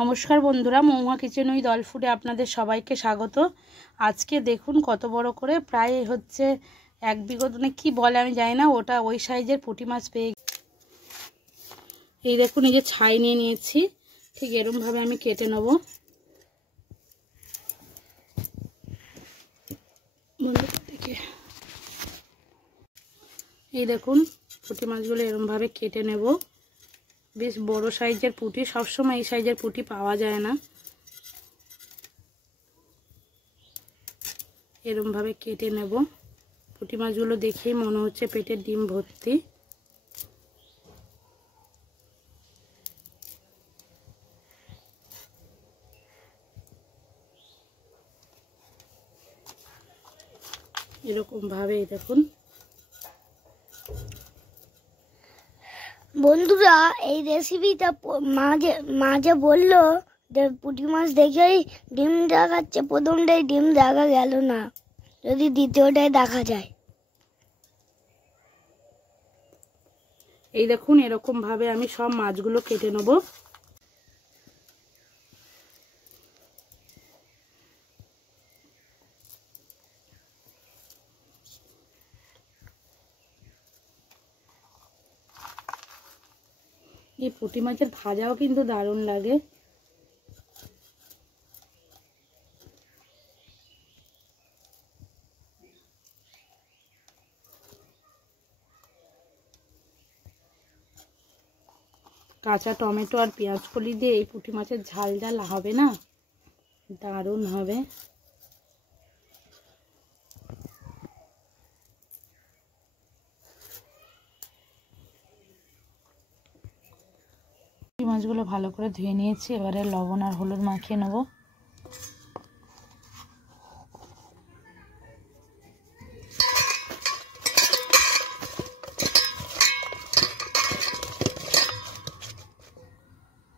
নমস্কার বন্ধুরা, মৌমা kitchen with all ফুডে আপনাদের সবাইকে স্বাগত। আজকে দেখুন কত বড় করে, প্রায় হচ্ছে 1 বিঘা, মানে কি বলে আমি জানি না, ওটা ওই সাইজের পুঁটি মাছ পেয়ে। এই দেখুন, এই যে ছাই নিয়ে নিয়েছি, ঠিক এরকমভাবে আমি কেটে নেব। এই দেখুন পুঁটি মাছগুলো এরকমভাবে কেটে নেব। বেশ বড় সাইজের পুঁটি, সবসময় এই সাইজের পুঁটি পাওয়া যায় না। এরকমভাবে কেটে নেব। পুঁটি মাছগুলো দেখেই মনে হচ্ছে পেটের ডিম ভর্তি। এরকমভাবে দেখুন বন্ধুরা, এই রেসিপিটা মাঝে বললো যে পুঁটি মাছ দেখেই ডিম দেখাচ্ছে। প্রথমটাই ডিম দেখা গেল না, যদি দ্বিতীয়টাই দেখা যায়। এই দেখুন এরকম ভাবে আমি সব মাছগুলো কেটে নেব। এই পুঁটি মাছের ভাজাও কিন্তু দারুণ লাগে। কাঁচা টমেটো আর পেঁয়াজ কলি দিয়ে এই পুঁটি মাছের ঝাল ঝাল হবে না, দারুণ হবে। পুঁটি মাছগুলো ভালো করে ধুয়ে নিয়েছি, এবারে লবণ আর হলুদ মাখিয়ে নেব।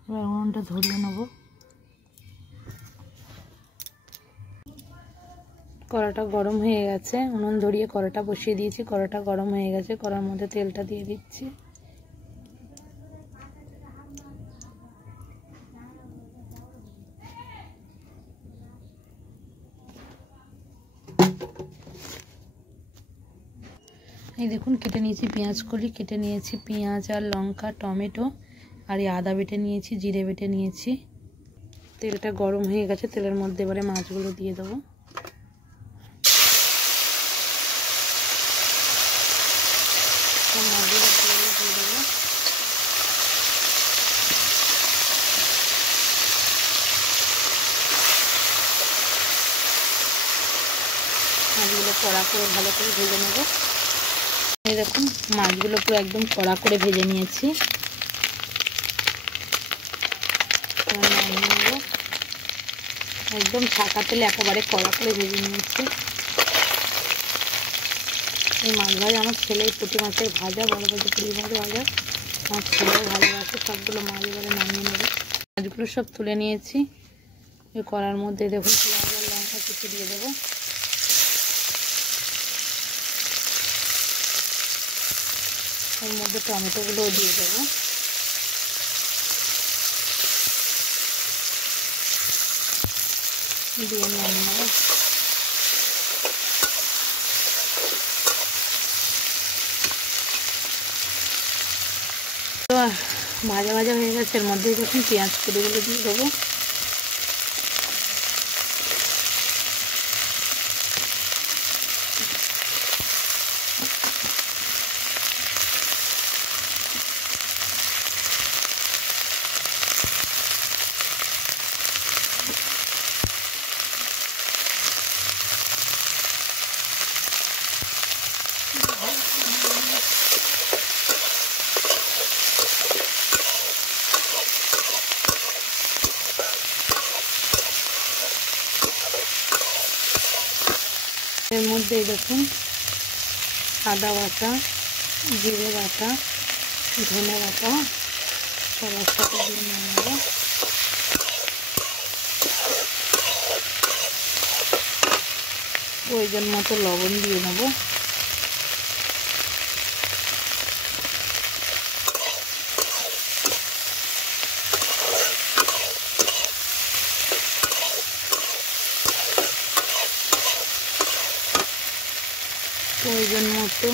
এবার উনুনটা ধরিয়ে নেব। কড়াটা গরম হয়ে গেছে, উনুন ধরিয়ে কড়াটা বসিয়ে দিয়েছি। কড়াটা গরম হয়ে গেছে, কড়ার মধ্যে তেলটা দিয়ে দিচ্ছি। এই দেখুন কেটে নিয়েছি পেঁয়াজ কলি, কেটে নিয়েছি পেঁয়াজ আর লঙ্কা, টমেটো আর এই আদা বেটে নিয়েছি, জিরে বেটে নিয়েছি। তেলটা গরম হয়ে গেছে, তেলের মধ্যে এবারে মাছগুলো দিয়ে দেবো। মাছগুলো দিয়ে দেবো। মাছগুলো কড়া করে ভালো করে ভেজে নেব। এই দেখুন মাছগুলো পুরো একদম কড়া করে ভেজে নিয়েছি। একদম ছাকা তেলে একেবারে কড়া করে ভেজে নিয়েছি। এই মাছ ভাজা আমার ছেলে, পুঁটি মাছের ভাজা, বড় বড় পুঁটি মাছ ভাজা আমার ছেলেও ভালোবাসে। সবগুলো মাছ এবারে নামিয়ে নেব। মাছগুলো সব তুলে নিয়েছি। এই কড়ার মধ্যে দেখুন পেঁয়াজ আর লঙ্কা কুচি দিয়ে দেবো। এর মধ্যে টমেটোগুলোও দিয়ে দেবো। দিয়ে নামিয়ে নেব। তো ভাজা ভাজা হয়ে গেছে, এর মধ্যে দেখুন পেঁয়াজ কুচিগুলো দিয়ে দেবো। এর মধ্যে দেখুন আদা বাটা, জিরে বাটা, ধনে বাটা সব একসাথে দিয়ে নেব। প্রয়োজন মতো লবণ দিয়ে নেব। প্রয়োজন মতো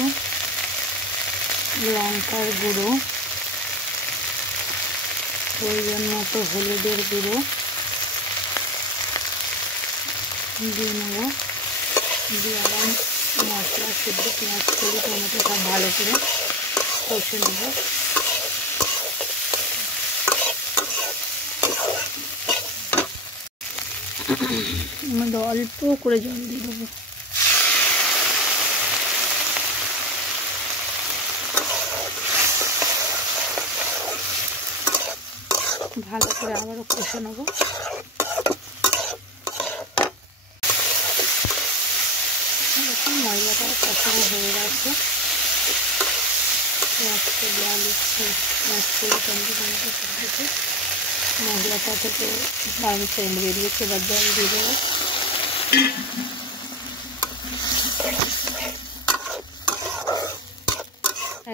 লঙ্কার গুঁড়ো, প্রয়োজন মতো হলুদের গুঁড়ো দিয়ে নেব। দিয়ে আবার মশলা শুদ্ধ পেঁয়াজ কলি টমেটো সব ভালো করে কষে নেব। আমাদের অল্প করে জল দিয়ে দেবো। ভালো করে আবারও কষে নেব। দেখুন মশলাটা কষানো হয়ে গেছে। পেঁয়াজ কলি আলু পেঁয়াজ কলি টমেটো সব কিছু মশলাটা থেকে পানি ছেড়ে বেরিয়েছে। এবার জল দিয়ে দেবো।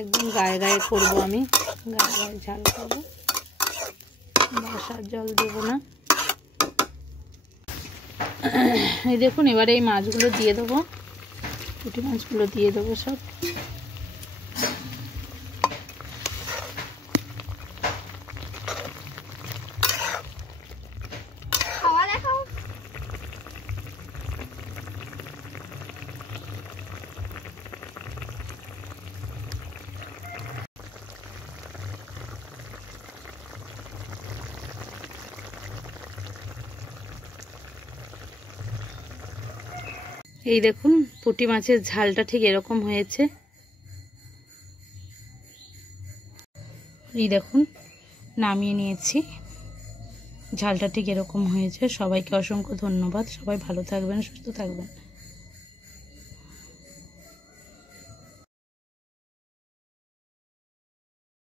একদম গায়ে গায়ে করবো আমি, গায়ে গায়ে ঝাল করবো, বাসার জল দেবো না। এই দেখুন এবারে এই মাছগুলো দিয়ে দেবো, পুঁটি মাছগুলো দিয়ে দেবো সব। এই দেখুন পুঁটি মাছের ঝালটা ঠিক এরকম হয়েছে। এই দেখুন নামিয়ে নিয়েছি, ঝালটা ঠিক এরকম হয়েছে। সবাইকে অসংখ্য ধন্যবাদ। সবাই ভালো থাকবেন, সুস্থ থাকবেন।